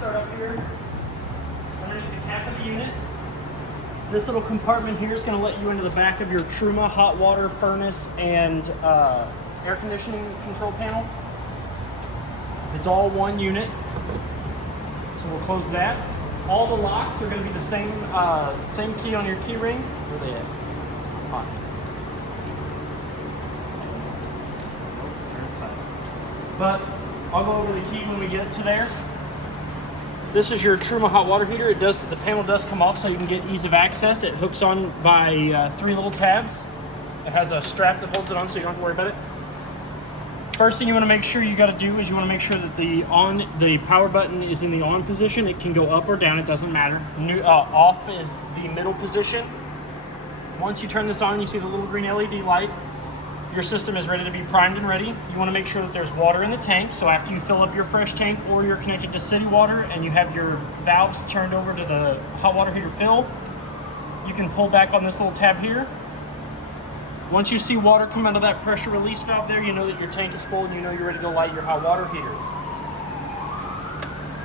start up here underneath the cap of the unit. This little compartment here is going to let you into the back of your Truma hot water furnace and air conditioning control panel. It's all one unit, so we'll close that. All the locks are going to be the same same key on your key ring. Where are they at? Hot. But I'll go over the key when we get to there. This is your Truma hot water heater. The panel does come off so you can get ease of access. It hooks on by 3 little tabs. It has a strap that holds it on so you don't have to worry about it. First thing you want to make sure you got to do is you want to make sure that the power button is in the on position. It can go up or down, it doesn't matter. Off is the middle position. Once you turn this on, you see the little green LED light. Your system is ready to be primed and ready. You want to make sure that there's water in the tank. So after you fill up your fresh tank or you're connected to city water and you have your valves turned over to the hot water heater fill, you can pull back on this little tab here. Once you see water come out of that pressure release valve there, you know that your tank is full and you know you're ready to light your hot water heater.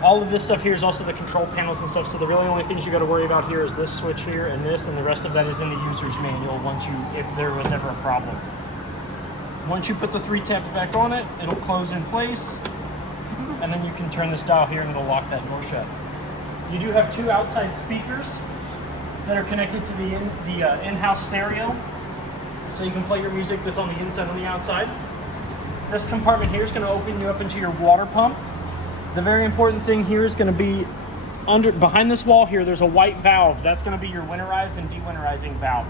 All of this stuff here is also the control panels and stuff, so the really only things you got to worry about here is this switch here and this, and the rest of that is in the user's manual if there was ever a problem. Once you put the 3 tabs back on it, it'll close in place, and then you can turn this dial here and it'll lock that door shut. You do have 2 outside speakers that are connected to the in-house stereo, so you can play your music that's on the inside and the outside. This compartment here is going to open you up into your water pump. The very important thing here is going to be behind this wall here, there's a white valve. That's going to be your winterized and dewinterizing valve.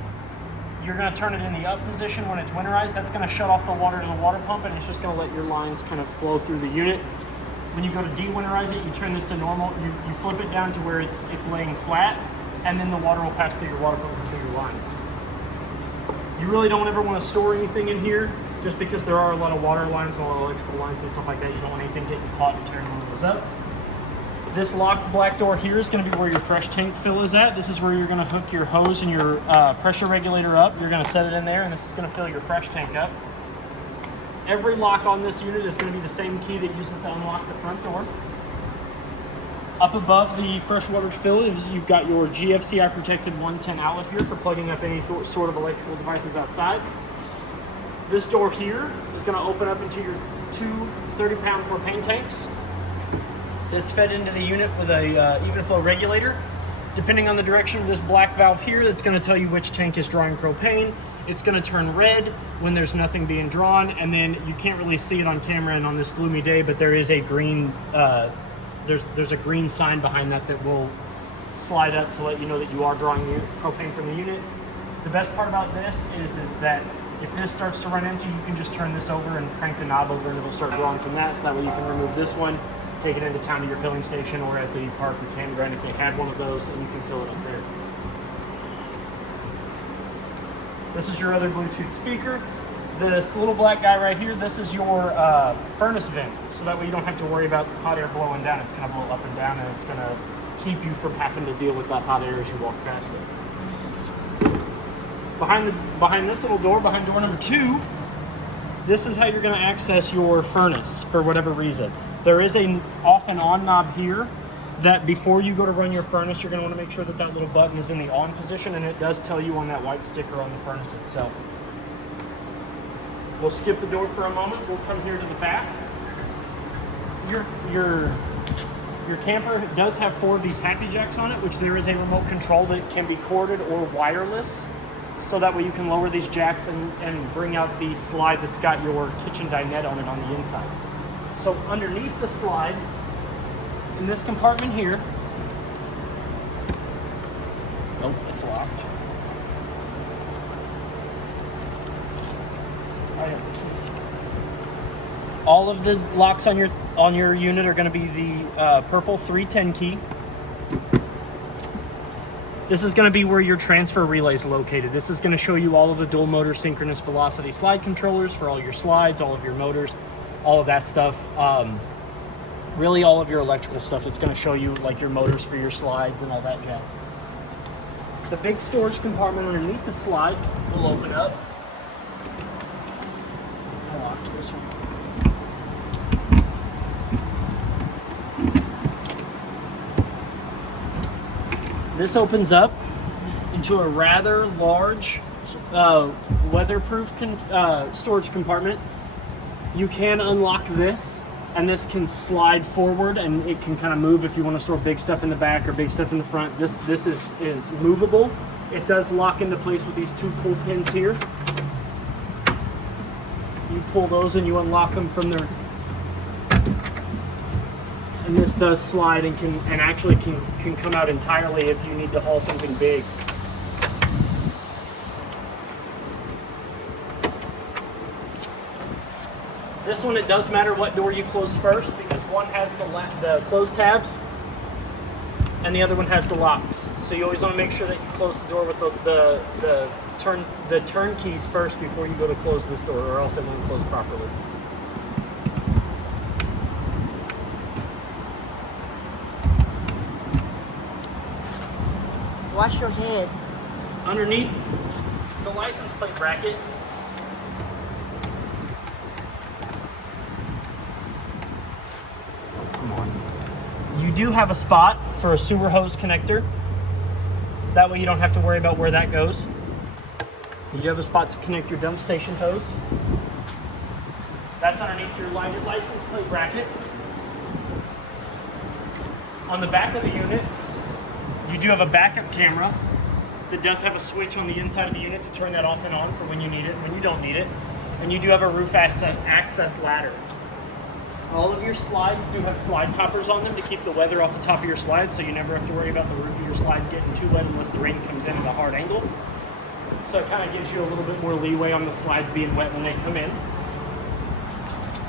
You're going to turn it in the up position when it's winterized. That's going to shut off the water to the water pump, and it's just going to let your lines kind of flow through the unit. When you go to dewinterize it, you turn this to normal. You flip it down to where it's laying flat, and then the water will pass through your water pump and through your lines. You really don't ever want to store anything in here, just because there are a lot of water lines and a lot of electrical lines and stuff like that. You don't want anything getting caught and tearing one of those up. This locked black door here is going to be where your fresh tank fill is at. This is where you're going to hook your hose and your pressure regulator up. You're going to set it in there, and this is going to fill your fresh tank up. Every lock on this unit is going to be the same key that uses to unlock the front door. Up above the freshwater fill is you've got your GFCI protected 110 outlet here for plugging up any sort of electrical devices outside. This door here is going to open up into your 2 30-pound propane tanks. That's fed into the unit with a even flow regulator. Depending on the direction of this black valve here, that's going to tell you which tank is drawing propane. It's going to turn red when there's nothing being drawn, and then you can't really see it on camera and on this gloomy day, but there is a green there's a green sign behind that will slide up to let you know that you are drawing propane from the unit. The best part about this is that if this starts to run empty, you can just turn this over and crank the knob over and it'll start drawing from that, so that way you can remove this one, take it into town to your filling station or at the park or campground if they had one of those, and you can fill it up there. This is your other Bluetooth speaker. This little black guy right here, this is your furnace vent, so that way you don't have to worry about hot air blowing down. It's going to blow up and down, and it's going to keep you from having to deal with that hot air as you walk past it. Behind this little door, behind door number 2, this is how you're going to access your furnace for whatever reason. There is a off and on knob here that before you go to run your furnace, you're going to want to make sure that that little button is in the on position, and it does tell you on that white sticker on the furnace itself. We'll skip the door for a moment. We'll come here to the back. Your camper does have 4 of these Happy Jacks on it, which there is a remote control that can be corded or wireless, so that way you can lower these jacks and bring out the slide that's got your kitchen dinette on it on the inside. So underneath the slide, in this compartment here, oh, it's locked. I have the keys. All of the locks on your unit are going to be the purple 310 key. This is going to be where your transfer relay is located. This is going to show you all of the dual motor synchronous velocity slide controllers for all your slides, all of your motors, all of that stuff. Really all of your electrical stuff. It's going to show you like your motors for your slides and all that jazz. The big storage compartment underneath the slide will open up. I locked this one. This opens up into a rather large weatherproof storage compartment. You can unlock this, and this can slide forward, and it can kind of move if you want to store big stuff in the back or big stuff in the front. This is movable. It does lock into place with these 2 pull pins here. You pull those and you unlock them from there. And this does slide and actually can come out entirely if you need to haul something big. This one, it does matter what door you close first, because one has the close tabs and the other one has the locks. So you always want to make sure that you close the door with the turn keys first before you go to close this door, or else it won't close properly. Wash your head. Underneath the license plate bracket, you do have a spot for a sewer hose connector. That way you don't have to worry about where that goes. You do have a spot to connect your dump station hose. That's underneath your license plate bracket. On the back of the unit, you do have a backup camera that does have a switch on the inside of the unit to turn that off and on for when you need it, when you don't need it. And you do have a roof access ladder. All of your slides do have slide toppers on them to keep the weather off the top of your slides, so you never have to worry about the roof of your slide getting too wet unless the rain comes in at a hard angle. So it kind of gives you a little bit more leeway on the slides being wet when they come in.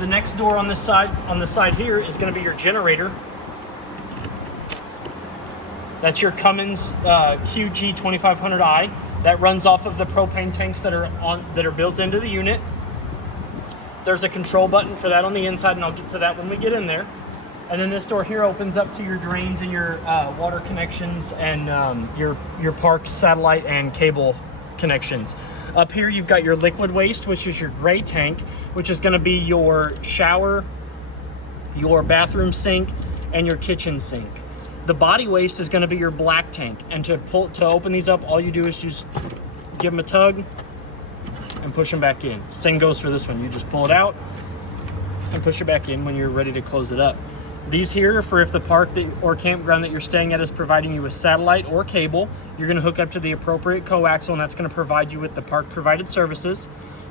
The next door on the side here is going to be your generator. That's your Cummins QG 2500i. That runs off of the propane tanks that are built into the unit. There's a control button for that on the inside, and I'll get to that when we get in there. And then this door here opens up to your drains and your water connections and your park satellite and cable connections. Up here you've got your liquid waste, which is your gray tank, which is going to be your shower, your bathroom sink, and your kitchen sink. The body waste is going to be your black tank. And to open these up, all you do is just give them a tug and push them back in. Same goes for this one. You just pull it out and push it back in when you're ready to close it up. These here are for if the park or campground that you're staying at is providing you with satellite or cable. You're going to hook up to the appropriate coaxial, and that's going to provide you with the park provided services.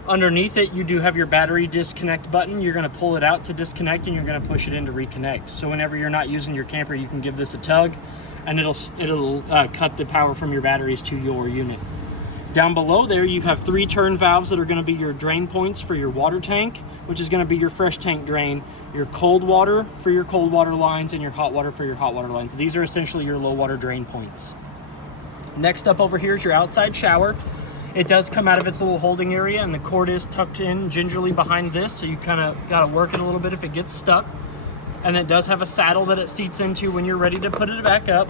Underneath it, you do have your battery disconnect button. You're going to pull it out to disconnect, and you're going to push it in to reconnect. So whenever you're not using your camper, you can give this a tug, and it'll cut the power from your batteries to your unit. Down below there, you have 3 turn valves that are going to be your drain points for your water tank, which is going to be your fresh tank drain, your cold water for your cold water lines, and your hot water for your hot water lines. These are essentially your low water drain points. Next up over here is your outside shower. It does come out of its little holding area, and the cord is tucked in gingerly behind this, so you kind of got to work it a little bit if it gets stuck. And it does have a saddle that it seats into when you're ready to put it back up.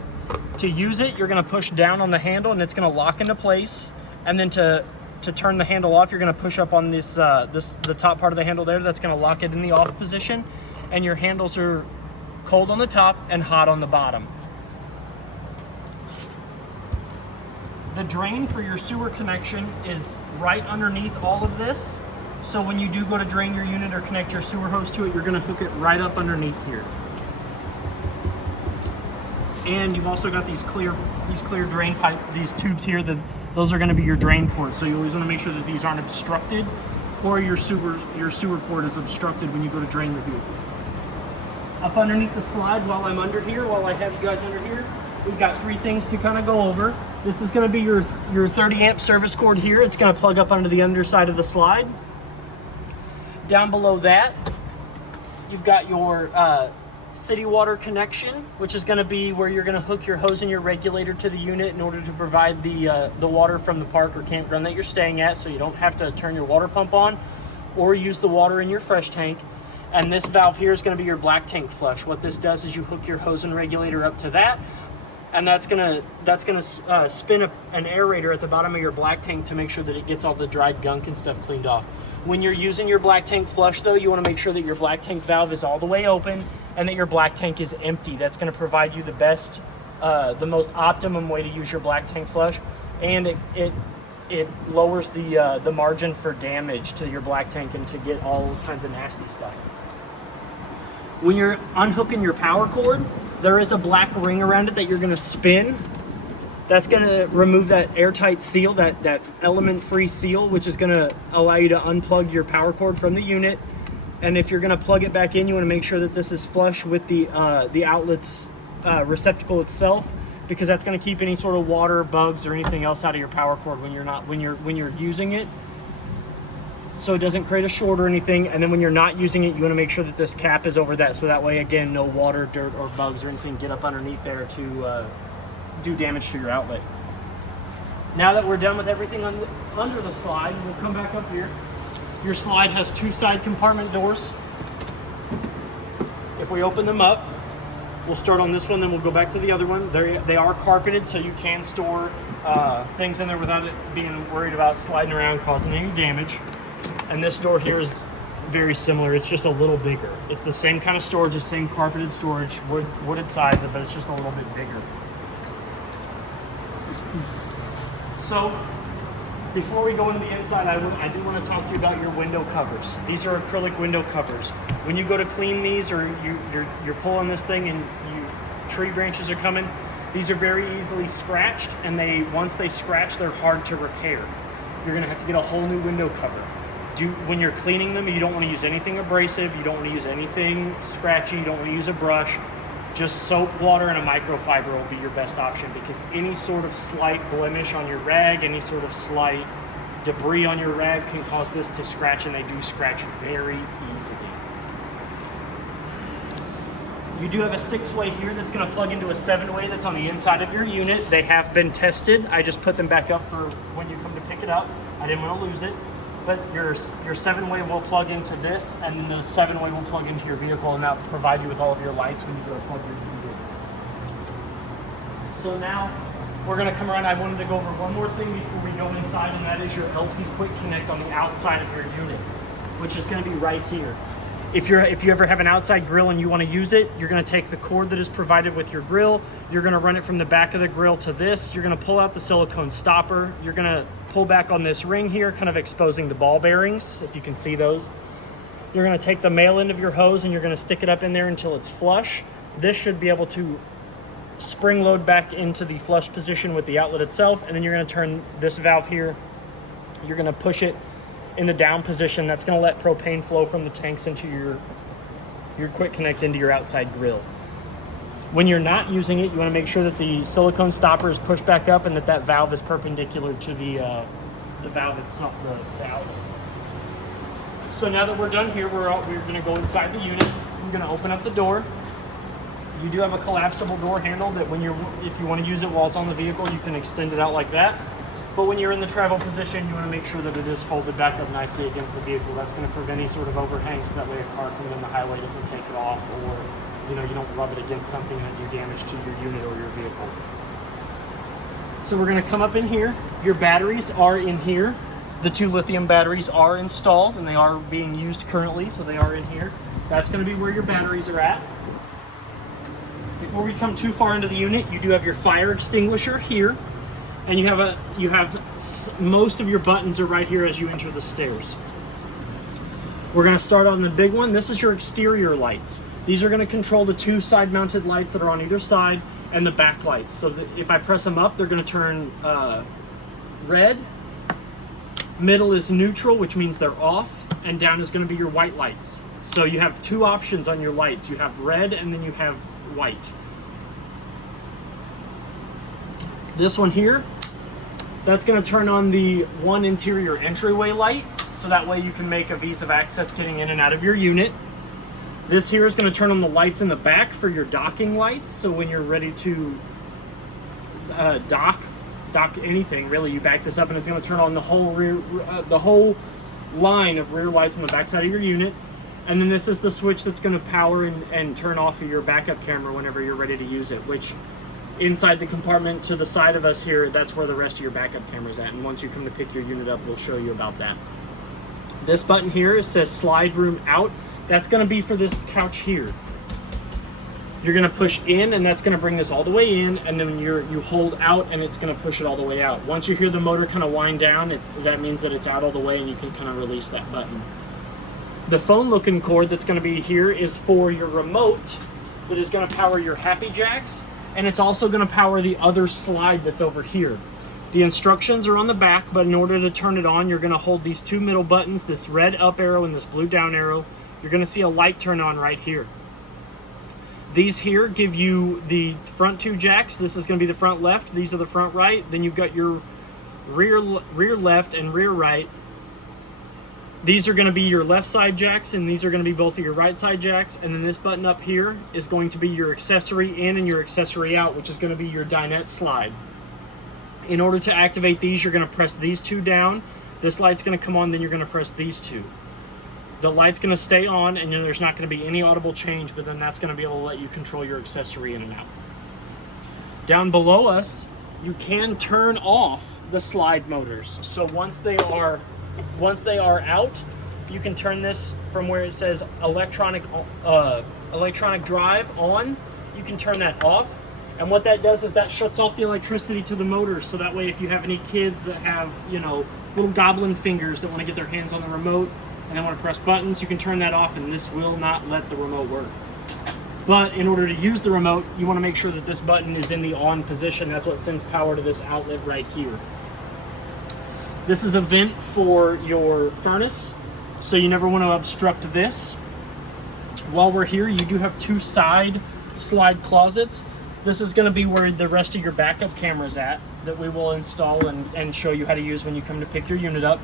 To use it, you're going to push down on the handle, and it's going to lock into place. And then to turn the handle off, you're going to push up on the top part of the handle there. That's going to lock it in the off position. And your handles are cold on the top and hot on the bottom. The drain for your sewer connection is right underneath all of this. So when you do go to drain your unit or connect your sewer hose to it, you're going to hook it right up underneath here. And you've also got these clear drain pipe, these tubes here. Those are going to be your drain ports. So you always want to make sure that these aren't obstructed, or your sewer port is obstructed when you go to drain your vehicle. Up underneath the slide, while I have you guys under here, we've got 3 things to kind of go over. This is going to be your 30 amp service cord here. It's going to plug up under the underside of the slide. Down below that, you've got your city water connection, which is going to be where you're going to hook your hose and your regulator to the unit in order to provide the water from the park or campground that you're staying at, so you don't have to turn your water pump on or use the water in your fresh tank. And this valve here is going to be your black tank flush. What this does is you hook your hose and regulator up to that, and that's gonna spin an aerator at the bottom of your black tank to make sure that it gets all the dried gunk and stuff cleaned off. When you're using your black tank flush, though, you want to make sure that your black tank valve is all the way open and that your black tank is empty. That's going to provide you the best the most optimum way to use your black tank flush, and it lowers the margin for damage to your black tank and to get all kinds of nasty stuff. When you're unhooking your power cord, there is a black ring around it that you're going to spin. That's going to remove that airtight seal, that element-free seal, which is going to allow you to unplug your power cord from the unit. And if you're going to plug it back in, you want to make sure that this is flush with the outlet's receptacle itself, because that's going to keep any sort of water, bugs, or anything else out of your power cord when you're using it, so it doesn't create a short or anything. And then when you're not using it, you want to make sure that this cap is over that, so that way, again, no water, dirt, or bugs or anything get up underneath there to do damage to your outlet. Now that we're done with everything under the slide, we'll come back up here. Your slide has two side compartment doors. If we open them up, we'll start on this one, then we'll go back to the other one. They are carpeted, so you can store things in there without it being worried about sliding around, causing any damage. And this door here is very similar. It's just a little bigger. It's the same kind of storage, the same carpeted storage, wooded sides, but it's just a little bit bigger. So, before we go into the inside, I do want to talk to you about your window covers. These are acrylic window covers. When you go to clean these, or you're pulling this thing and tree branches are coming, these are very easily scratched, and once they scratch, they're hard to repair. You're gonna have to get a whole new window cover. When you're cleaning them, you don't want to use anything abrasive, you don't want to use anything scratchy, you don't want to use a brush. Just soap, water, and a microfiber will be your best option, because any sort of slight blemish on your rag, any sort of slight debris on your rag can cause this to scratch, and they do scratch very easily. You do have a 6-way here that's going to plug into a 7-way that's on the inside of your unit. They have been tested. I just put them back up for when you come to pick it up. I didn't want to lose it. But your 7-way will plug into this, and then the 7-way will plug into your vehicle, and that'll provide you with all of your lights when you go to plug your unit in. So now we're going to come around. I wanted to go over one more thing before we go inside, and that is your LP Quick Connect on the outside of your unit, which is going to be right here. If you ever have an outside grill and you want to use it, you're going to take the cord that is provided with your grill. You're going to run it from the back of the grill to this. You're going to pull out the silicone stopper. You're going to pull back on this ring here, kind of exposing the ball bearings, if you can see those. You're going to take the male end of your hose and you're going to stick it up in there until it's flush. This should be able to spring load back into the flush position with the outlet itself, and then you're going to turn this valve here. You're going to push it in the down position. That's going to let propane flow from the tanks into your quick connect into your outside grill. When you're not using it, you want to make sure that the silicone stopper is pushed back up and that valve is perpendicular to the valve itself, the outlet. So now that we're done here, we're going to go inside the unit. We're going to open up the door. You do have a collapsible door handle that if you want to use it while it's on the vehicle, you can extend it out like that. But when you're in the travel position, you want to make sure that it is folded back up nicely against the vehicle. That's going to prevent any sort of overhang, so that way a car coming on the highway doesn't take it off, or you don't rub it against something and do damage to your unit or your vehicle. So we're going to come up in here. Your batteries are in here. The 2 lithium batteries are installed and they are being used currently, so they are in here. That's going to be where your batteries are at. Before we come too far into the unit, you do have your fire extinguisher here. And you have most of your buttons are right here as you enter the stairs. We're going to start on the big one. This is your exterior lights. These are going to control the 2 side-mounted lights that are on either side and the back lights. So that if I press them up, they're going to turn red. Middle is neutral, which means they're off, and down is going to be your white lights. So you have 2 options on your lights. You have red and then you have white. This one here, that's going to turn on the 1 interior entryway light, so that way you can make a ease of access getting in and out of your unit. This here is going to turn on the lights in the back for your docking lights, so when you're ready to dock anything, really, you back this up and it's going to turn on the whole line of rear lights on the back side of your unit. And then this is the switch that's going to power and turn off your backup camera whenever you're ready to use it, which inside the compartment to the side of us here, that's where the rest of your backup camera's at. And once you come to pick your unit up, we'll show you about that. This button here, it says slide room out. That's going to be for this couch here. You're going to push in, and that's going to bring this all the way in, and then you hold out, and it's going to push it all the way out. Once you hear the motor kind of wind down, that means that it's out all the way, and you can kind of release that button. The phone-looking cord that's going to be here is for your remote that is going to power your Happy Jacks, and it's also going to power the other slide that's over here. The instructions are on the back, but in order to turn it on, you're going to hold these two middle buttons, this red up arrow and this blue down arrow. You're going to see a light turn on right here. These here give you the front two jacks. This is going to be the front left. These are the front right. Then you've got your rear left and rear right. These are going to be your left side jacks, and these are going to be both of your right side jacks. And then this button up here is going to be your accessory in and your accessory out, which is going to be your dinette slide. In order to activate these, you're going to press these two down. This light's going to come on, then you're going to press these two. The light's going to stay on, and there's not going to be any audible change, but then that's going to be able to let you control your accessory in and out. Down below us, you can turn off the slide motors. So once they are out, you can turn this from where it says electronic drive on. You can turn that off. And what that does is that shuts off the electricity to the motors, so that way if you have any kids that have, little goblin fingers that want to get their hands on the remote and they want to press buttons, you can turn that off, and this will not let the remote work. But in order to use the remote, you want to make sure that this button is in the on position. That's what sends power to this outlet right here. This is a vent for your furnace, so you never want to obstruct this. While we're here, you do have two side slide closets. This is going to be where the rest of your backup camera's at, that we will install and show you how to use when you come to pick your unit up.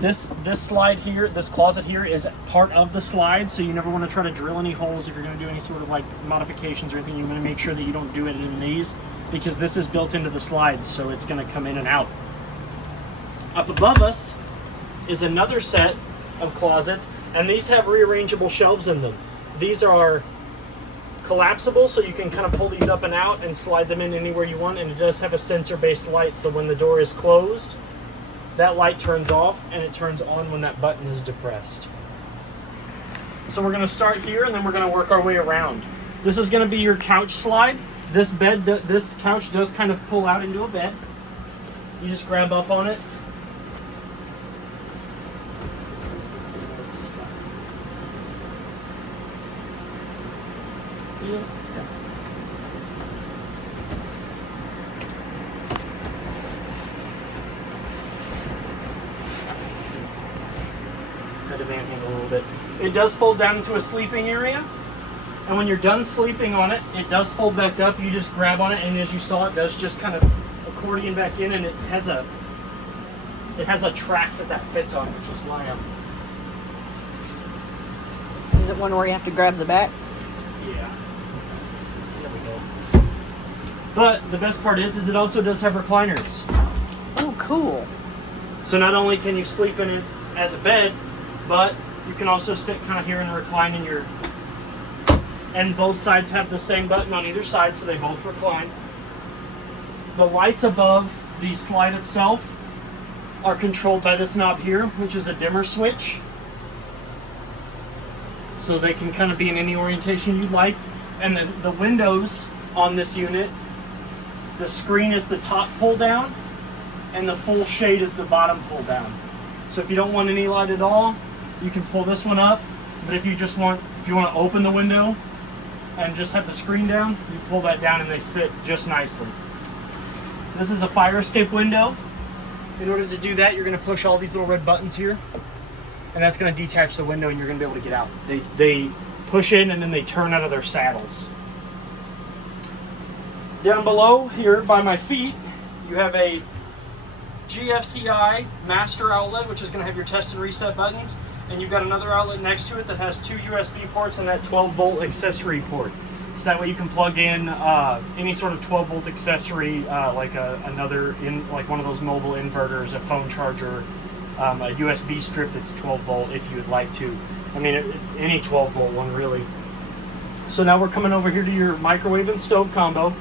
This slide here, this closet here, is part of the slide, so you never want to try to drill any holes if you're going to do any sort of like modifications or anything. You want to make sure that you don't do it in these, because this is built into the slides, so it's going to come in and out. Up above us is another set of closets, and these have rearrangeable shelves in them. These are collapsible, so you can kind of pull these up and out and slide them in anywhere you want, and it does have a sensor-based light, so when the door is closed, that light turns off and it turns on when that button is depressed. So we're going to start here, and then we're going to work our way around. This is going to be your couch slide. This couch does kind of pull out into a bed. You just grab up on it. Yeah. Try to manhandle a little bit. It does fold down into a sleeping area, and when you're done sleeping on it, it does fold back up. You just grab on it, and as you saw, it does just kind of accordion back in, and it has a track that fits on, which is why Is it one where you have to grab the back? Yeah. There we go. But the best part is it also does have recliners. Oh, cool. So not only can you sleep in it as a bed, but you can also sit kind of here and recline in your... And both sides have the same button on either side, so they both recline. The lights above the slide itself are controlled by this knob here, which is a dimmer switch. So they can kind of be in any orientation you'd like. And the windows on this unit, the screen is the top pull down, and the full shade is the bottom pull down. So if you don't want any light at all, you can pull this one up. But if you want to open the window and just have the screen down, you pull that down and they sit just nicely. This is a fire escape window. In order to do that, you're going to push all these little red buttons here, and that's going to detach the window, and you're going to be able to get out. They push in and then they turn out of their saddles. Down below here by my feet, you have a GFCI master outlet, which is going to have your test and reset buttons, and you've got another outlet next to it that has two USB ports and that 12-volt accessory port. So that way you can plug in any sort of 12-volt accessory, like one of those mobile inverters, a phone charger, a USB strip that's 12-volt if you would like to. I mean, any 12-volt one really. So now we're coming over here to your microwave and stove combo.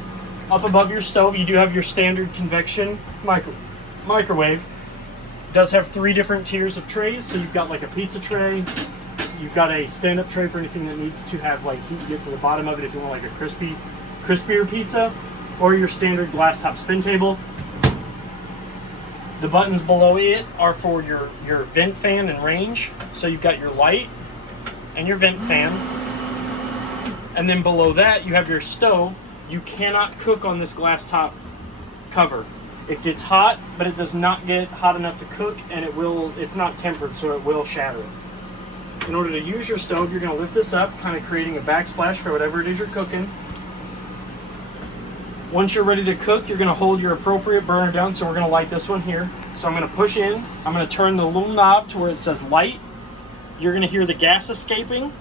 Up above your stove, you do have your standard convection microwave. It does have 3 different tiers of trays. So you've got like a pizza tray, you've got a stand-up tray for anything that needs to have like heat to get to the bottom of it if you want like a crispier pizza, or your standard glass top spin table. The buttons below it are for your vent fan and range. So you've got your light and your vent fan. And then below that you have your stove. You cannot cook on this glass top cover. It gets hot, but it does not get hot enough to cook, and it's not tempered, so it will shatter. In order to use your stove, you're going to lift this up, kind of creating a backsplash for whatever it is you're cooking. Once you're ready to cook, you're going to hold your appropriate burner down, so we're going to light this one here. So I'm going to push in, I'm going to turn the little knob to where it says light. You're going to hear the gas escaping.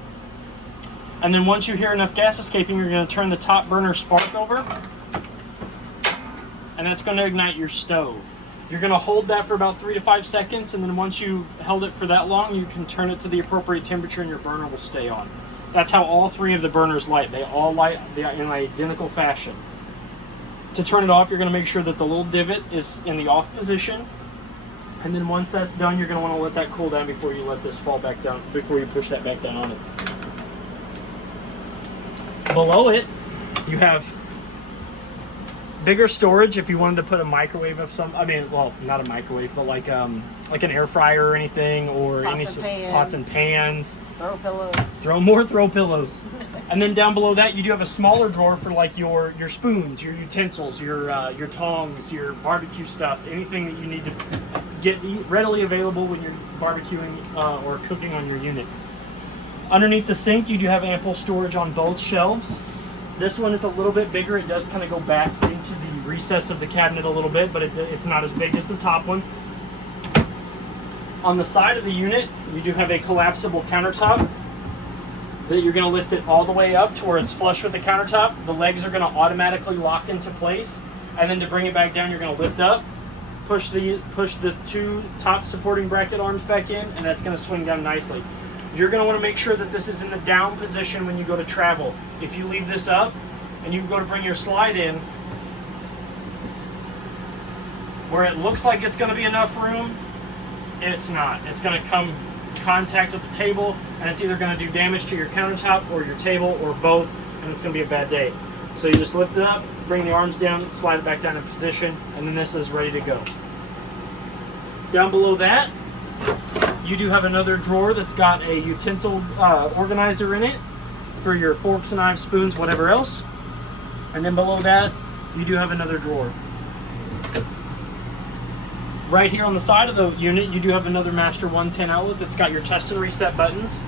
And then once you hear enough gas escaping, you're going to turn the top burner spark over. And that's going to ignite your stove. You're going to hold that for about 3 to 5 seconds, and then once you've held it for that long, you can turn it to the appropriate temperature and your burner will stay on. That's how all 3 of the burners light. They all light in an identical fashion. To turn it off, you're going to make sure that the little divot is in the off position. And then once that's done, you're going to want to let that cool down before you let this fall back down, before you push that back down on it. Below it, you have bigger storage if you wanted to put a microwave of some, well, not a microwave, but like an air fryer or anything, or pots and pans. Throw pillows. Throw pillows. And then down below that, you do have a smaller drawer for like your spoons, your utensils, your tongs, your barbecue stuff, anything that you need to get readily available when you're barbecuing or cooking on your unit. Underneath the sink, you do have ample storage on both shelves. This one is a little bit bigger. It does kind of go back into the recess of the cabinet a little bit, but it's not as big as the top one. On the side of the unit, you do have a collapsible countertop that you're going to lift it all the way up to where it's flush with the countertop. The legs are going to automatically lock into place, and then to bring it back down, you're going to lift up, push the 2 top supporting bracket arms back in, and that's going to swing down nicely. You're going to want to make sure that this is in the down position when you go to travel. If you leave this up and you go to bring your slide in, where it looks like it's going to be enough room, it's not. It's going to come in contact with the table, and it's either going to do damage to your countertop or your table or both, and it's going to be a bad day. So you just lift it up, bring the arms down, slide it back down in position, and then this is ready to go. Down below that, you do have another drawer that's got a utensil organizer in it for your forks, knives, spoons, whatever else. And then below that, you do have another drawer. Right here on the side of the unit, you do have another Master 110 outlet that's got your test and reset buttons.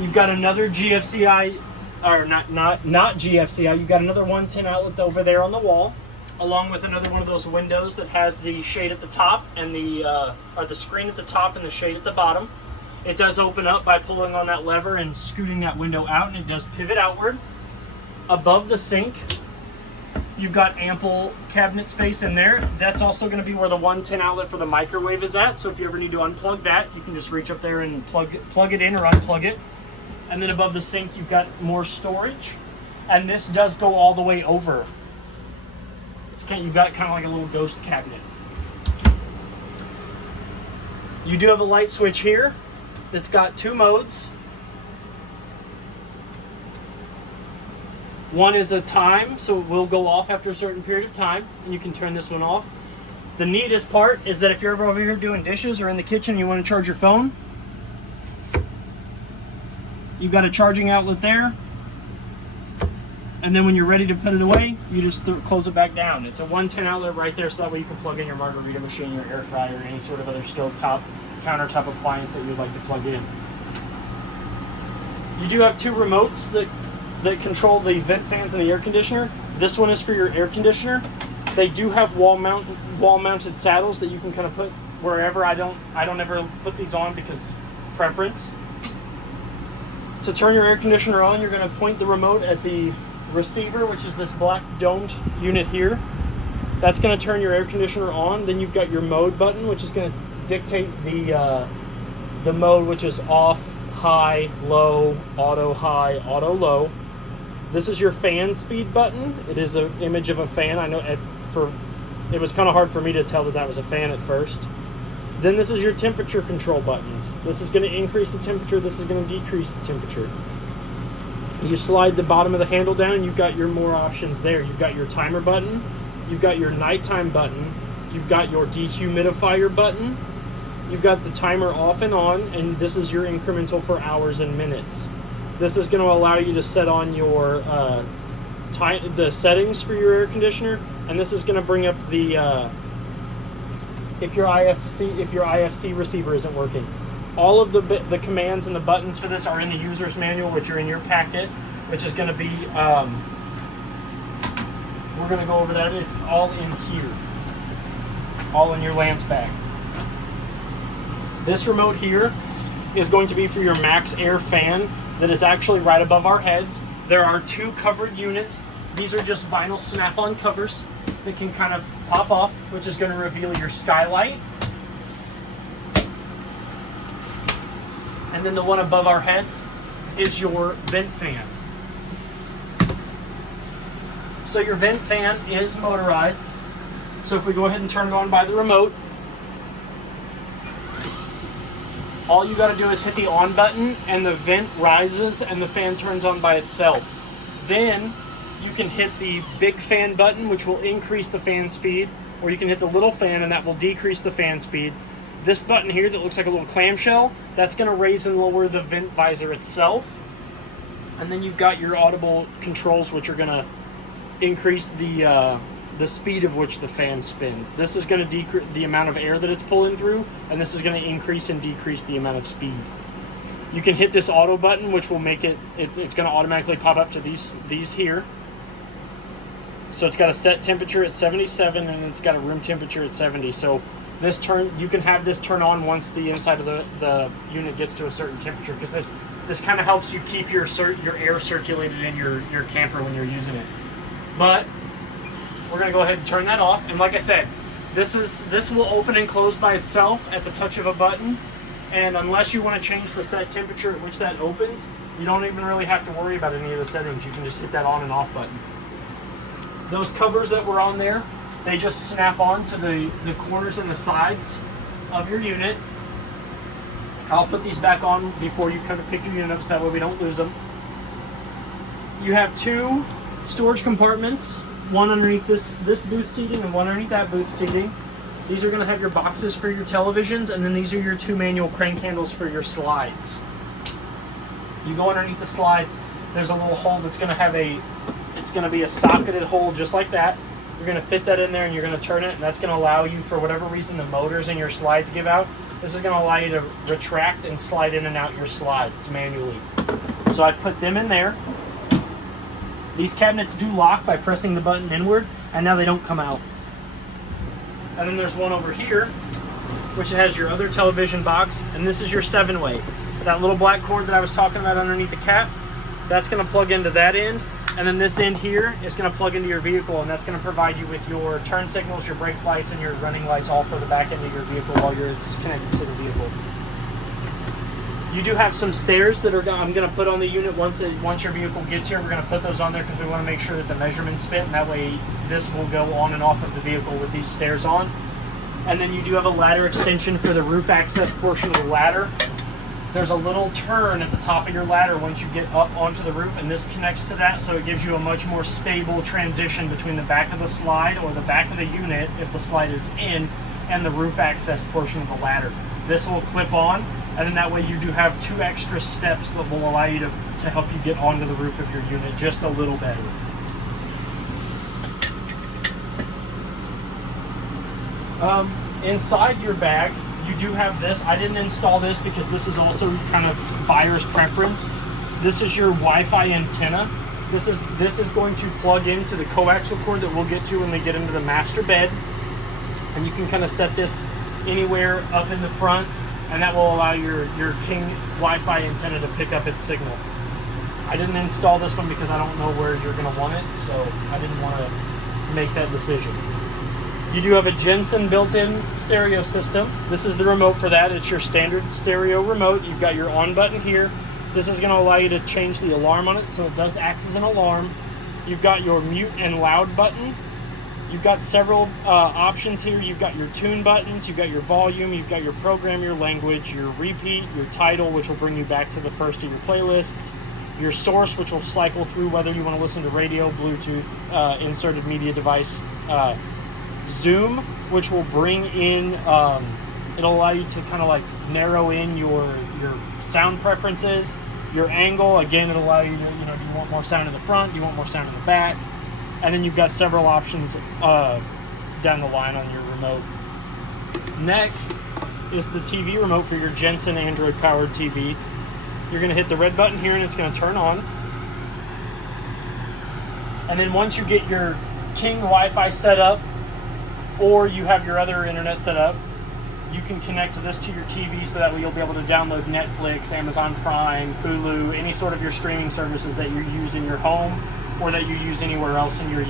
You've got another GFCI, or not GFCI, you've got another 110 outlet over there on the wall, along with another one of those windows that has the shade at the top and the screen at the top and the shade at the bottom. It does open up by pulling on that lever and scooting that window out, and it does pivot outward. Above the sink, you've got ample cabinet space in there. That's also going to be where the 110 outlet for the microwave is at, so if you ever need to unplug that, you can just reach up there and plug it in or unplug it. And then above the sink, you've got more storage, and this does go all the way over. You've got kind of like a little ghost cabinet. You do have a light switch here that's got 2 modes. One is a time, so it will go off after a certain period of time, and you can turn this one off. The neatest part is that if you're ever over here doing dishes or in the kitchen and you want to charge your phone, you've got a charging outlet there. And then when you're ready to put it away, you just close it back down. It's a 110 outlet right there, so that way you can plug in your margarita machine, your air fryer, or any sort of other stovetop, countertop appliance that you'd like to plug in. You do have 2 remotes that control the vent fans and the air conditioner. This one is for your air conditioner. They do have wall-mounted saddles that you can kind of put wherever. I don't ever put these on because preference. To turn your air conditioner on, you're going to point the remote at the receiver, which is this black domed unit here. That's going to turn your air conditioner on. Then you've got your mode button, which is going to dictate the mode, which is off, high, low, auto, low. This is your fan speed button. It is an image of a fan. I know it was kind of hard for me to tell that was a fan at first. Then this is your temperature control buttons. This is going to increase the temperature. This is going to decrease the temperature. You slide the bottom of the handle down, you've got your more options there. You've got your timer button, you've got your nighttime button, you've got your dehumidifier button, you've got the timer off and on, and this is your incremental for hours and minutes. This is going to allow you to set on your the settings for your air conditioner, and this is going to bring up the if your IFC receiver isn't working. All of the commands and the buttons for this are in the user's manual, which are in your packet, which is going to be, we're going to go over that. It's all in here, all in your Lance bag. This remote here is going to be for your max air fan that is actually right above our heads. There are 2 covered units. These are just vinyl snap-on covers that can kind of pop off, which is going to reveal your skylight. And then the one above our heads is your vent fan. So your vent fan is motorized. So if we go ahead and turn it on by the remote, all you got to do is hit the on button and the vent rises and the fan turns on by itself. Then you can hit the big fan button, which will increase the fan speed, or you can hit the little fan and that will decrease the fan speed. This button here that looks like a little clamshell, that's going to raise and lower the vent visor itself. And then you've got your audible controls, which are going to increase the speed of which the fan spins. This is going to decrease the amount of air that it's pulling through, and this is going to increase and decrease the amount of speed. You can hit this auto button, which will make it's going to automatically pop up to these here. So it's got a set temperature at 77, and it's got a room temperature at 70. So you can have this turn on once the inside of the unit gets to a certain temperature, because this kind of helps you keep your air circulated in your camper when you're using it. But we're going to go ahead and turn that off. And like I said, this will open and close by itself at the touch of a button. And unless you want to change the set temperature at which that opens, you don't even really have to worry about any of the settings. You can just hit that on and off button. Those covers that were on there, they just snap on to the corners and the sides of your unit. I'll put these back on before you come to pick your unit up, so that way we don't lose them. You have 2 storage compartments, one underneath this booth seating and one underneath that booth seating. These are going to have your boxes for your televisions, and then these are your 2 manual crank handles for your slides. You go underneath the slide, there's a little hole that's going to have it's going to be a socketed hole just like that. You're going to fit that in there and you're going to turn it, and that's going to allow you, for whatever reason the motors in your slides give out, this is going to allow you to retract and slide in and out your slides manually. So I've put them in there. These cabinets do lock by pressing the button inward, and now they don't come out. And then there's one over here, which has your other television box, and this is your 7-way. That little black cord that I was talking about underneath the cap, that's going to plug into that end. And then this end here is going to plug into your vehicle, and that's going to provide you with your turn signals, your brake lights, and your running lights all for the back end of your vehicle while it's connected to the vehicle. You do have some stairs that I'm going to put on the unit once your vehicle gets here. We're going to put those on there because we want to make sure that the measurements fit, and that way this will go on and off of the vehicle with these stairs on. And then you do have a ladder extension for the roof access portion of the ladder. There's a little turn at the top of your ladder once you get up onto the roof, and this connects to that, so it gives you a much more stable transition between the back of the slide or the back of the unit, if the slide is in, and the roof access portion of the ladder. This will clip on, and then that way you do have 2 extra steps that will allow you to help you get onto the roof of your unit just a little better. Inside your bag, you do have this. I didn't install this because this is also kind of buyer's preference. This is your Wi-Fi antenna. This is going to plug into the coaxial cord that we'll get to when we get into the master bed. And you can kind of set this anywhere up in the front, and that will allow your King Wi-Fi antenna to pick up its signal. I didn't install this one because I don't know where you're going to want it, so I didn't want to make that decision. You do have a Jensen built-in stereo system. This is the remote for that. It's your standard stereo remote. You've got your on button here. This is going to allow you to change the alarm on it, so it does act as an alarm. You've got your mute and loud button. You've got several options here. You've got your tune buttons, you've got your volume, you've got your program, your language, your repeat, your title, which will bring you back to the first of your playlists, your source, which will cycle through whether you want to listen to radio, Bluetooth, inserted media device, Zoom, which will bring in, it'll allow you to kind of like narrow in your sound preferences, your angle. Again, it'll allow you to, do you want more sound in the front, do you want more sound in the back? And then you've got several options down the line on your remote. Next is the TV remote for your Jensen Android-powered TV. You're going to hit the red button here and it's going to turn on. And then once you get your King Wi-Fi set up, or you have your other internet set up, you can connect this to your TV so that way you'll be able to download Netflix, Amazon Prime, Hulu, any sort of your streaming services that you use in your home or that you use anywhere else in your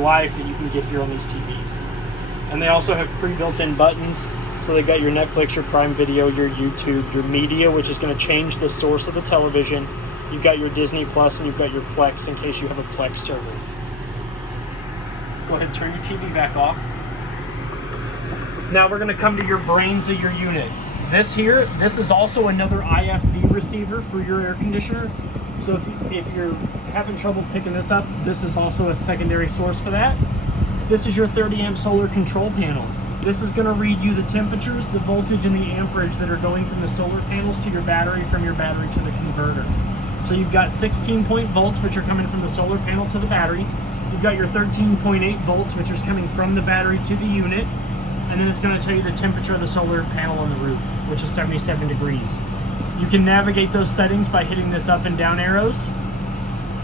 life that you can get here on these TVs. And they also have pre-built-in buttons, so they've got your Netflix, your Prime Video, your YouTube, your media, which is going to change the source of the television. You've got your Disney Plus, and you've got your Plex in case you have a Plex server. Go ahead and turn your TV back off. Now we're going to come to your brains of your unit. This is also another IFD receiver for your air conditioner. So if you're having trouble picking this up, this is also a secondary source for that. This is your 30 amp solar control panel. This is going to read you the temperatures, the voltage, and the amperage that are going from the solar panels to your battery, from your battery to the converter. So you've got 16-point volts, which are coming from the solar panel to the battery. You've got your 13.8 volts, which is coming from the battery to the unit. And then it's going to tell you the temperature of the solar panel on the roof, which is 77 degrees. You can navigate those settings by hitting this up and down arrows,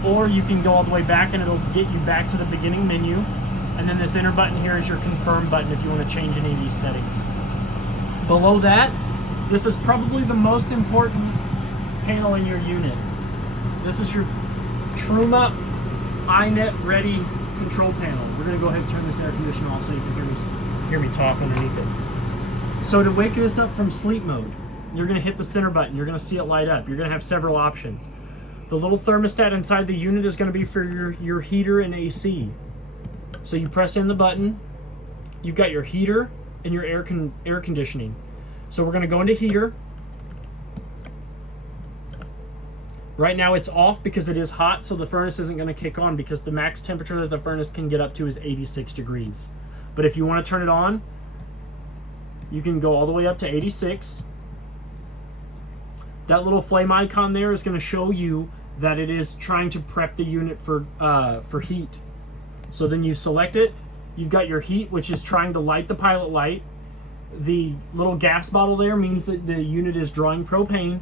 or you can go all the way back and it'll get you back to the beginning menu. And then this enter button here is your confirm button if you want to change any of these settings. Below that, this is probably the most important panel in your unit. This is your Truma iNet Ready control panel. We're going to go ahead and turn this air conditioner off so you can hear me talk underneath it. So to wake this up from sleep mode, you're going to hit the center button. You're going to see it light up. You're going to have several options. The little thermostat inside the unit is going to be for your heater and AC. So you press in the button. You've got your heater and your air conditioning. So we're going to go into heater. Right now it's off because it is hot, so the furnace isn't going to kick on because the max temperature that the furnace can get up to is 86 degrees. But if you want to turn it on, you can go all the way up to 86. That little flame icon there is going to show you that it is trying to prep the unit for heat. So then you select it. You've got your heat, which is trying to light the pilot light. The little gas bottle there means that the unit is drawing propane.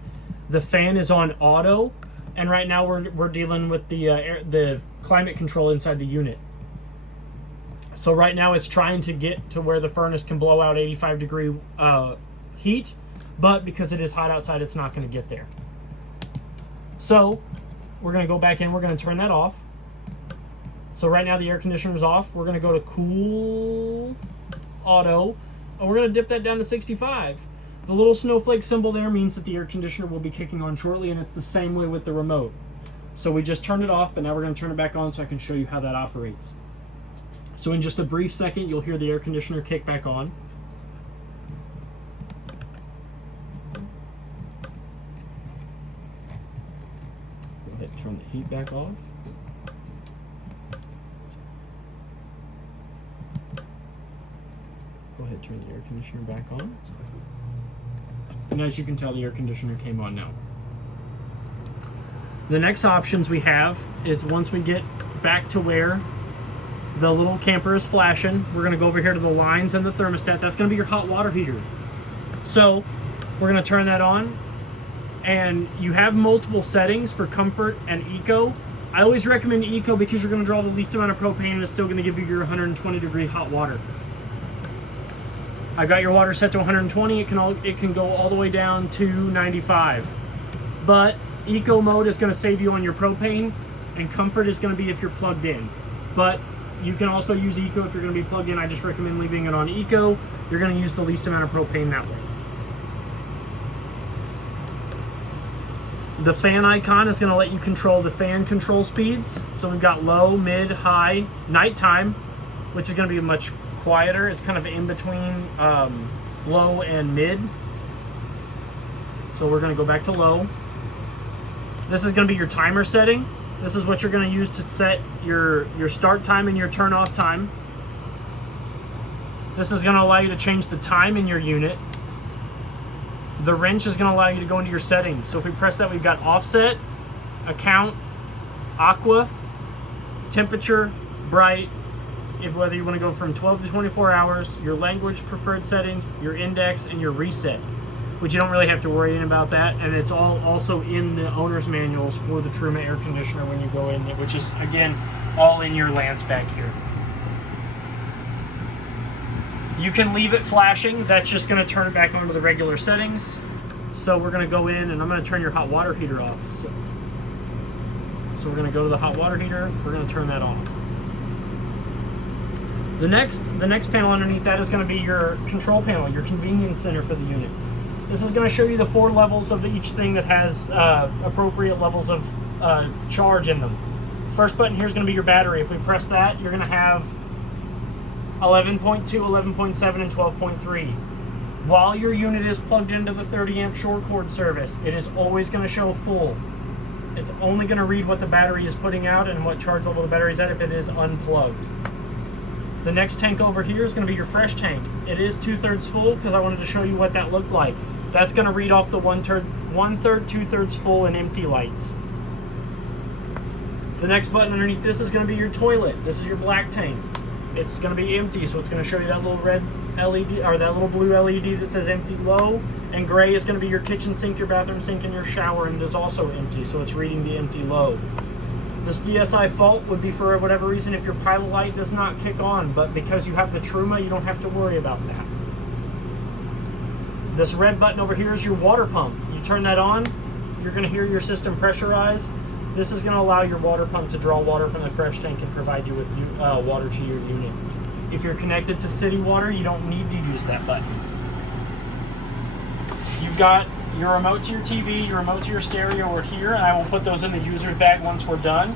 The fan is on auto, and right now we're dealing with the climate control inside the unit. So right now it's trying to get to where the furnace can blow out 85 degree heat, but because it is hot outside, it's not going to get there. So we're going to go back in. We're going to turn that off. So right now the air conditioner is off. We're going to go to cool auto, and we're going to dip that down to 65. The little snowflake symbol there means that the air conditioner will be kicking on shortly, and it's the same way with the remote. So we just turned it off, but now we're going to turn it back on so I can show you how that operates. So in just a brief second, you'll hear the air conditioner kick back on. Go ahead and turn the heat back off. Go ahead and turn the air conditioner back on. And as you can tell, the air conditioner came on now. The next options we have is once we get back to where the little camper is flashing, we're going to go over here to the lines and the thermostat. That's going to be your hot water heater. So we're going to turn that on. And you have multiple settings for comfort and eco. I always recommend eco because you're going to draw the least amount of propane and it's still going to give you your 120 degree hot water. I got your water set to 120. It can go all the way down to 95. But eco mode is going to save you on your propane, and comfort is going to be if you're plugged in. But you can also use eco if you're going to be plugged in. I just recommend leaving it on eco. You're going to use the least amount of propane that way. The fan icon is going to let you control the fan control speeds. So we've got low, mid, high, nighttime. which is going to be much quieter. It's kind of in between low and mid. So we're going to go back to low. This is going to be your timer setting. This is what you're going to use to set your start time and your turn off time. This is going to allow you to change the time in your unit. The wrench is going to allow you to go into your settings. So if we press that, we've got offset, account, aqua, temperature, bright, whether you want to go from 12 to 24 hours, your language preferred settings, your index, and your reset, which you don't really have to worry about that. And it's all also in the owner's manuals for the Truma air conditioner when you go in, which is, again, all in your LAN spec here. You can leave it flashing. That's just going to turn it back on to the regular settings. So we're going to go in, and I'm going to turn your hot water heater off. So we're going to go to the hot water heater. We're going to turn that off. The next panel underneath that is going to be your control panel, your convenience center for the unit. This is going to show you the 4 levels of each thing that has appropriate levels of charge in them. First button here is going to be your battery. If we press that, you're going to have 11.2, 11.7, and 12.3. While your unit is plugged into the 30 amp short cord service, it is always going to show full. It's only going to read what the battery is putting out and what charge level the battery is at if it is unplugged. The next tank over here is going to be your fresh tank. It is 2/3 full because I wanted to show you what that looked like. That's going to read off the 1/3, 2/3 full and empty lights. The next button underneath this is going to be your toilet. This is your black tank. It's going to be empty, so it's going to show you that little red LED or that little blue LED that says empty low. And gray is going to be your kitchen sink, your bathroom sink, and your shower, and it is also empty, so it's reading the empty low. This DSI fault would be for whatever reason if your pilot light does not kick on, but because you have the Truma, you don't have to worry about that. This red button over here is your water pump. You turn that on, you're going to hear your system pressurize. This is going to allow your water pump to draw water from the fresh tank and provide you with water to your unit. If you're connected to city water, you don't need to use that button. You've got your remote to your TV, your remote to your stereo are here, and I will put those in the user's bag once we're done.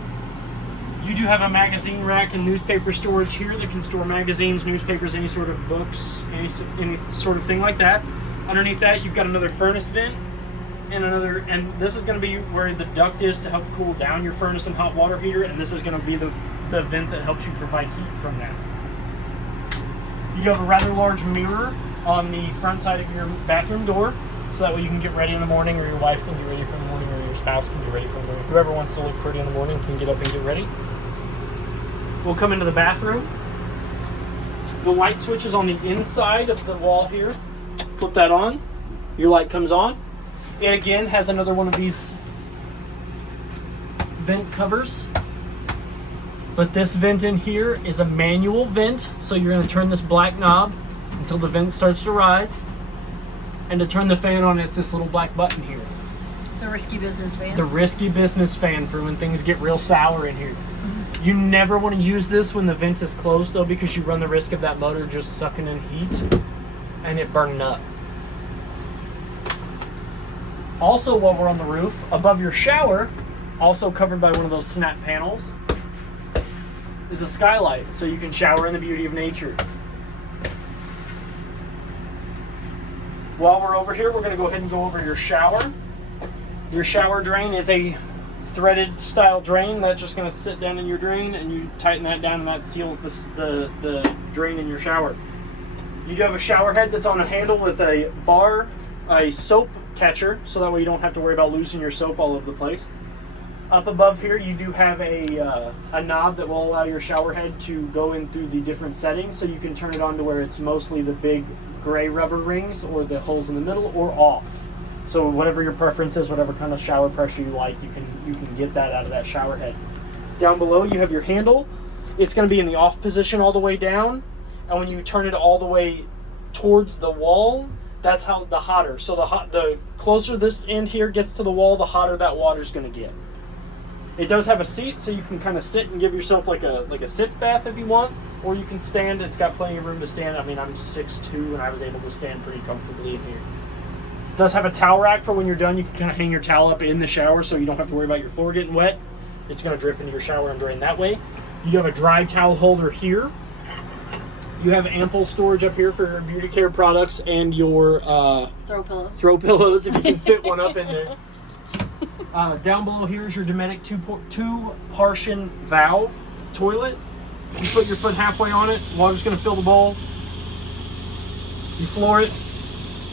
You do have a magazine rack and newspaper storage here that can store magazines, newspapers, any sort of books, any sort of thing like that. Underneath that, you've got another furnace vent and this is going to be where the duct is to help cool down your furnace and hot water heater, and this is going to be the vent that helps you provide heat from that. You do have a rather large mirror on the front side of your bathroom door, so that way you can get ready in the morning, or your wife can get ready for the morning, or your spouse can get ready for the morning. Whoever wants to look pretty in the morning can get up and get ready. We'll come into the bathroom. The light switch is on the inside of the wall here. Flip that on. Your light comes on. It again has another one of these vent covers. But this vent in here is a manual vent, so you're going to turn this black knob until the vent starts to rise. And to turn the fan on, it's this little black button here. The risky business fan. The risky business fan for when things get real sour in here. You never want to use this when the vent is closed, though, because you run the risk of that motor just sucking in heat and it burning up. Also, while we're on the roof, above your shower, also covered by one of those snap panels, is a skylight, so you can shower in the beauty of nature. While we're over here, we're going to go ahead and go over your shower. Your shower drain is a threaded style drain that's just going to sit down in your drain, and you tighten that down, and that seals the drain in your shower. You do have a shower head that's on a handle with a bar, a soap catcher, so that way you don't have to worry about losing your soap all over the place. Up above here, you do have a knob that will allow your shower head to go in through the different settings, so you can turn it on to where it's mostly the big gray rubber rings or the holes in the middle, or off. So whatever your preference is, whatever kind of shower pressure you like, you can get that out of that shower head. Down below, you have your handle. It's going to be in the off position all the way down, and when you turn it all the way towards the wall, that's how the hotter. So the closer this end here gets to the wall, the hotter that water's going to get. It does have a seat, so you can kind of sit and give yourself like a sitz bath if you want, or you can stand. It's got plenty of room to stand. I mean, I'm 6'2", and I was able to stand pretty comfortably in here. It does have a towel rack for when you're done. You can kind of hang your towel up in the shower, so you don't have to worry about your floor getting wet. It's going to drip into your shower and drain that way. You do have a dry towel holder here. You have ample storage up here for your beauty care products and your Throw pillows. if you can fit one up in there. Down below here is your Dometic two-portion valve toilet. You put your foot halfway on it, water's going to fill the bowl. You floor it,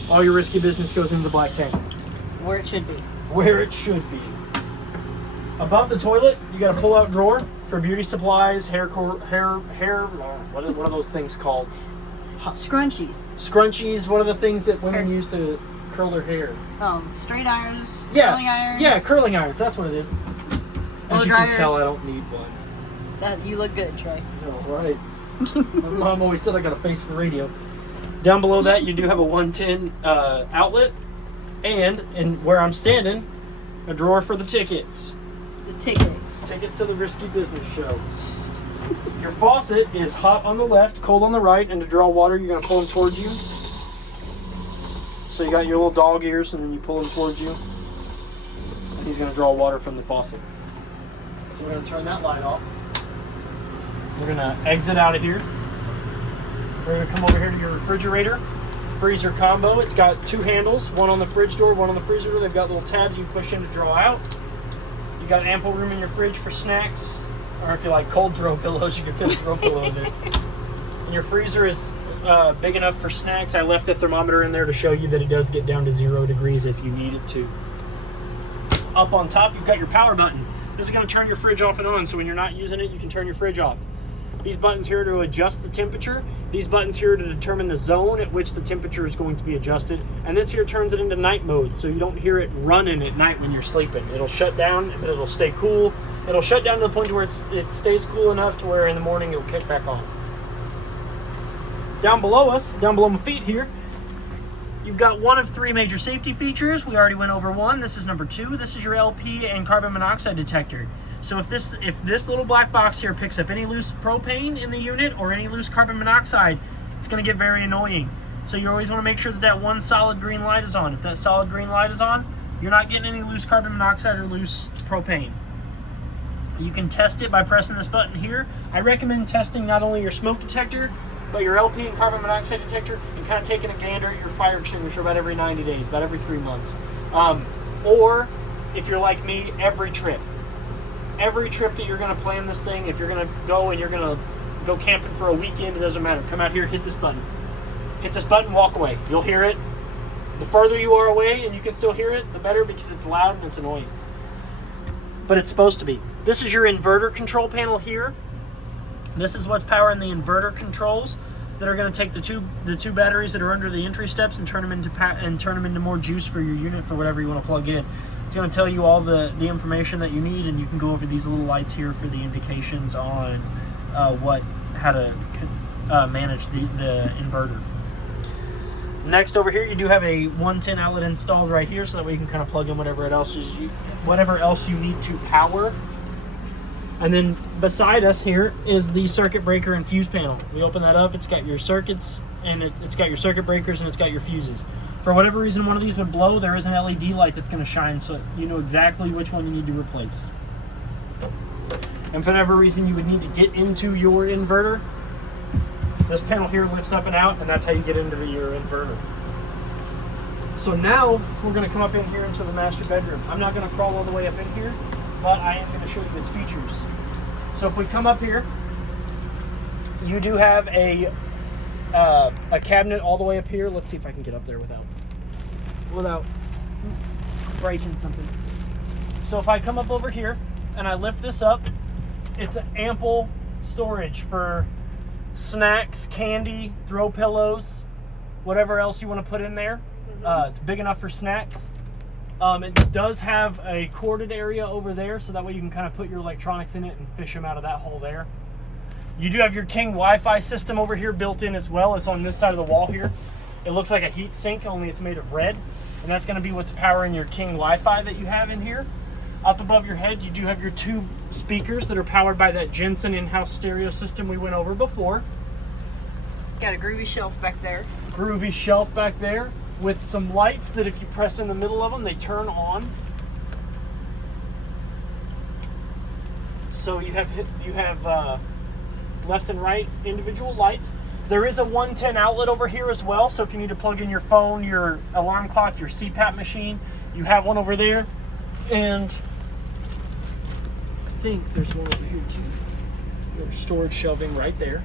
all your risky business goes into the black tank. Where it should be. Where it should be. Above the toilet, you got a pull-out drawer for beauty supplies, hair. What are those things called? Scrunchies. Scrunchies. What are the things that women use to curl their hair? Straight irons. Yes. Curling irons. Yeah, curling irons. That's what it is. As you can tell, I don't need one. You look good, Troy. Oh, right. My mom always said I got a face for radio. Down below that, you do have a 110 outlet, and where I'm standing, a drawer for the tickets. The tickets. Tickets to the Risky Business Show. Your faucet is hot on the left, cold on the right, and to draw water, you're going to pull them towards you. So you got your little dog ears, and then you pull them towards you. And he's going to draw water from the faucet. So we're going to turn that light off. We're going to exit out of here. We're going to come over here to your refrigerator. Freezer combo. It's got two handles, one on the fridge door, one on the freezer door. They've got little tabs you push in to draw out. You got ample room in your fridge for snacks, or if you like cold throw pillows, you can fit a throw pillow in there. And your freezer is big enough for snacks. I left the thermometer in there to show you that it does get down to 0 degrees if you need it to. Up on top, you've got your power button. This is going to turn your fridge off and on, so when you're not using it, you can turn your fridge off. These buttons here to adjust the temperature. These buttons here to determine the zone at which the temperature is going to be adjusted. And this here turns it into night mode, so you don't hear it running at night when you're sleeping. It'll shut down, but it'll stay cool. It'll shut down to the point where it stays cool enough to where in the morning it'll kick back on. Down below us, down below my feet here, you've got one of 3 major safety features. We already went over one. This is number 2. This is your LP and carbon monoxide detector. So if this little black box here picks up any loose propane in the unit or any loose carbon monoxide, it's going to get very annoying. So you always want to make sure that one solid green light is on. If that solid green light is on, you're not getting any loose carbon monoxide or loose propane. You can test it by pressing this button here. I recommend testing not only your smoke detector, but your LP and carbon monoxide detector, and kind of taking a gander at your fire extinguisher about every 90 days, about every 3 months. Or, if you're like me, every trip. Every trip that you're going to plan this thing, if you're going to go and you're going to go camping for a weekend, it doesn't matter. Come out here, hit this button. Hit this button, walk away. You'll hear it. The further you are away and you can still hear it, the better, because it's loud and it's annoying. But it's supposed to be. This is your inverter control panel here. This is what's powering the inverter controls that are going to take the two batteries that are under the entry steps and turn them into more juice for your unit for whatever you want to plug in. It's going to tell you all the information that you need, and you can go over these little lights here for the indications on how to manage the inverter. Next over here, you do have a 110 outlet installed right here, so that way you can kind of plug in whatever else you need to power. And then beside us here is the circuit breaker and fuse panel. We open that up, it's got your circuits, and it's got your circuit breakers, and it's got your fuses. For whatever reason one of these would blow, there is an LED light that's going to shine so you know exactly which one you need to replace. And for whatever reason you would need to get into your inverter, this panel here lifts up and out, and that's how you get into your inverter. So now we're going to come up in here into the master bedroom. I'm not going to crawl all the way up in here, but I am going to show you its features. So if we come up here, you do have a cabinet all the way up here. Let's see if I can get up there without breaking something. So if I come up over here and I lift this up, it's an ample storage for snacks, candy, throw pillows, whatever else you want to put in there. It's big enough for snacks. It does have a corded area over there, so that way you can kind of put your electronics in it and fish them out of that hole there. You do have your King Wi-Fi system over here built in as well. It's on this side of the wall here. It looks like a heat sink, only it's made of red. And that's going to be what's powering your King Wi-Fi that you have in here. Up above your head, you do have your 2 speakers that are powered by that Jensen in-house stereo system we went over before. Got a groovy shelf back there. Groovy shelf back there with some lights that if you press in the middle of them, they turn on. So you have left and right individual lights. There is a 110 outlet over here as well, so if you need to plug in your phone, your alarm clock, your CPAP machine, you have one over there. And I think there's one over here too. Your storage shelving right there.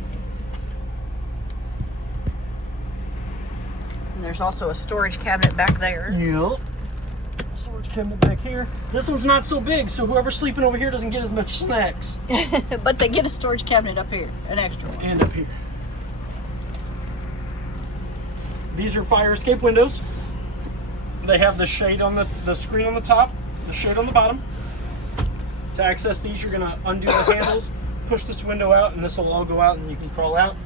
And there's also a storage cabinet back there. Yep. Storage cabinet back here. This one's not so big, so whoever's sleeping over here doesn't get as much snacks. But they get a storage cabinet up here, an extra one. And up here. These are fire escape windows. They have the shade on the screen on the top, the shade on the bottom. To access these, you're gonna undo the handles, push this window out, and this will all go out and you can crawl out.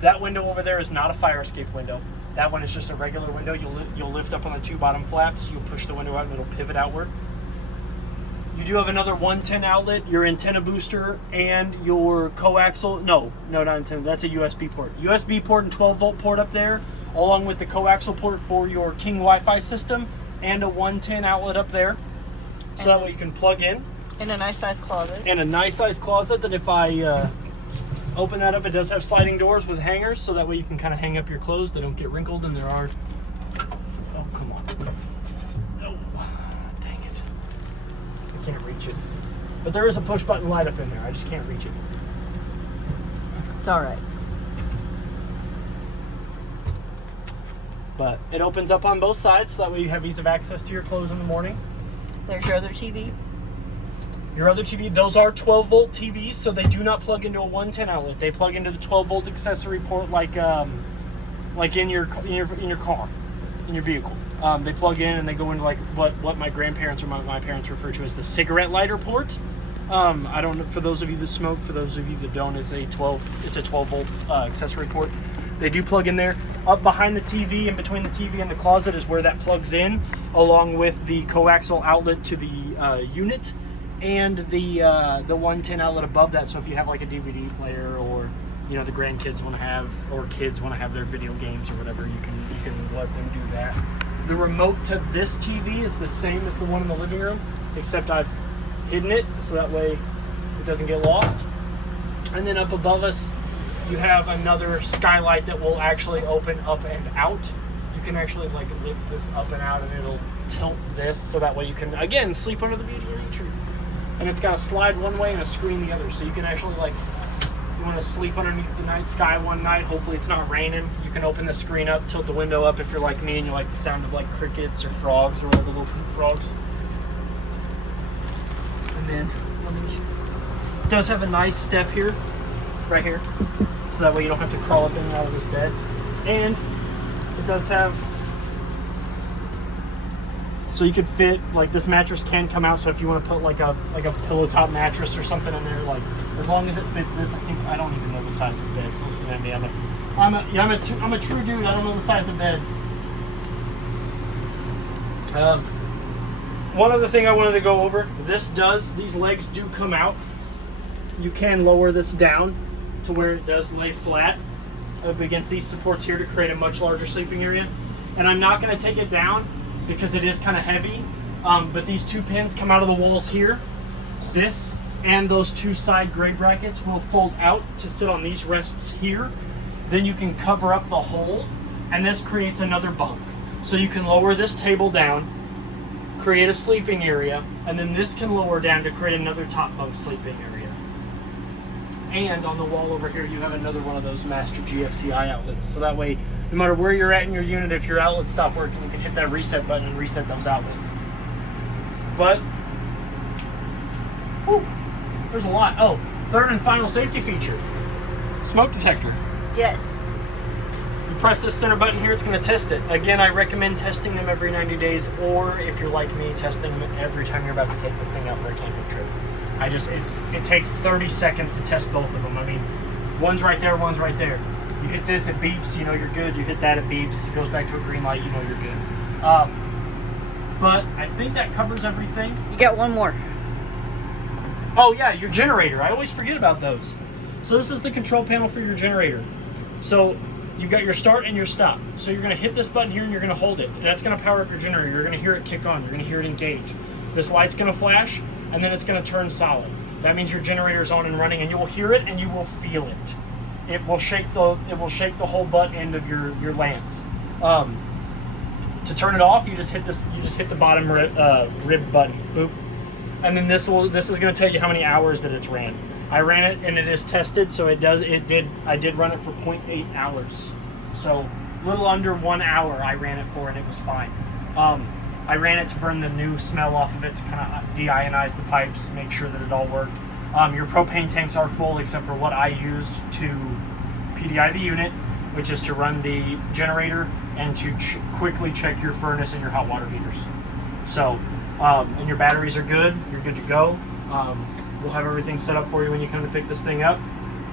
That window over there is not a fire escape window. That one is just a regular window. You'll lift up on the two bottom flaps, you'll push the window out and it'll pivot outward. You do have another 110 outlet, your antenna booster, and your coaxial, no, not antenna, that's a USB port. USB port and 12 volt port up there, along with the coaxial port for your King Wi-Fi system, and a 110 outlet up there. So that way you can plug in. In a nice size closet. And a nice size closet that if I open that up, it does have sliding doors with hangers, so that way you can kind of hang up your clothes. They don't get wrinkled, and there are... Oh, come on. No. Dang it. I can't reach it. But there is a push button light up in there. I just can't reach it. It's all right. But it opens up on both sides, so that way you have ease of access to your clothes in the morning. There's your other TV. Your other TV, those are 12 volt TVs, so they do not plug into a 110 outlet. They plug into the 12 volt accessory port, like in your car, in your vehicle. They plug in and they go into like what my grandparents or my parents refer to as the cigarette lighter port. I don't know, for those of you that smoke, for those of you that don't, it's a 12 volt accessory port. They do plug in there. Up behind the TV, in between the TV and the closet, is where that plugs in, along with the coaxial outlet to the unit, and the 110 outlet above that. So if you have like a DVD player, or you know the grandkids want to have, or kids want to have their video games or whatever, you can let them do that. The remote to this TV is the same as the one in the living room, except I've hidden it so that way it doesn't get lost. And then up above us, you have another skylight that will actually open up and out. You can actually like lift this up and out, and it'll tilt this so that way you can again sleep under the beauty of nature. And it's got a slide one way and a screen the other, so you can actually, like, if you want to sleep underneath the night sky one night, hopefully it's not raining, you can open the screen up, tilt the window up if you're like me and you like the sound of like crickets or frogs or whatever, little frogs. And then it does have a nice step here, right here, so that way you don't have to crawl up in and out of this bed. And it does have, so you could fit, like, this mattress can come out, so if you want to put like a pillow top mattress or something in there, like, as long as it fits this, I don't even know the size of beds. Listen to me, I'm a true dude. I don't know the size of beds. One other thing I wanted to go over, these legs do come out. You can lower this down to where it does lay flat up against these supports here to create a much larger sleeping area. And I'm not going to take it down because it is kind of heavy, but these two pins come out of the walls here. This and those two side gray brackets will fold out to sit on these rests here. Then you can cover up the hole, and this creates another bunk. So you can lower this table down, create a sleeping area, and then this can lower down to create another top bunk sleeping area. And on the wall over here, you have another one of those master GFCI outlets. So that way, no matter where you're at in your unit, if your outlets stop working, you can hit that reset button and reset those outlets. But, whew, there's a lot. Oh, third and final safety feature, smoke detector. Yes. You press this center button here, it's going to test it. Again, I recommend testing them every 90 days, or if you're like me, testing them every time you're about to take this thing out for a camping trip. It takes 30 seconds to test both of them. I mean, one's right there, one's right there. You hit this, it beeps, you know you're good. You hit that, it beeps, it goes back to a green light, you know you're good. But I think that covers everything. You got one more. Oh yeah, your generator. I always forget about those. So this is the control panel for your generator. So you've got your start and your stop. So you're going to hit this button here and you're going to hold it. That's going to power up your generator. You're going to hear it kick on. You're going to hear it engage. This light's going to flash, and then it's going to turn solid. That means your generator's on and running, and you will hear it and you will feel it. it will shake the whole butt end of your lance. To turn it off, you just hit the bottom rib button, boop, and then this is going to tell you how many hours that it's ran. I ran it and it is tested, so I did run it for 0.8 hours, so a little under 1 hour I ran it for, and it was fine. I ran it to burn the new smell off of it, to kind of deionize the pipes, make sure that it all worked. Your propane tanks are full except for what I used to PDI the unit, which is to run the generator and to quickly check your furnace and your hot water heaters. So, and your batteries are good. You're good to go. We'll have everything set up for you when you come to pick this thing up.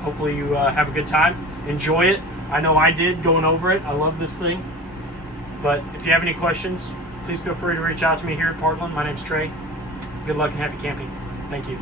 Hopefully you have a good time. Enjoy it. I know I did going over it. I love this thing. But if you have any questions, please feel free to reach out to me here at Parkland. My name's Trey. Good luck and happy camping. Thank you.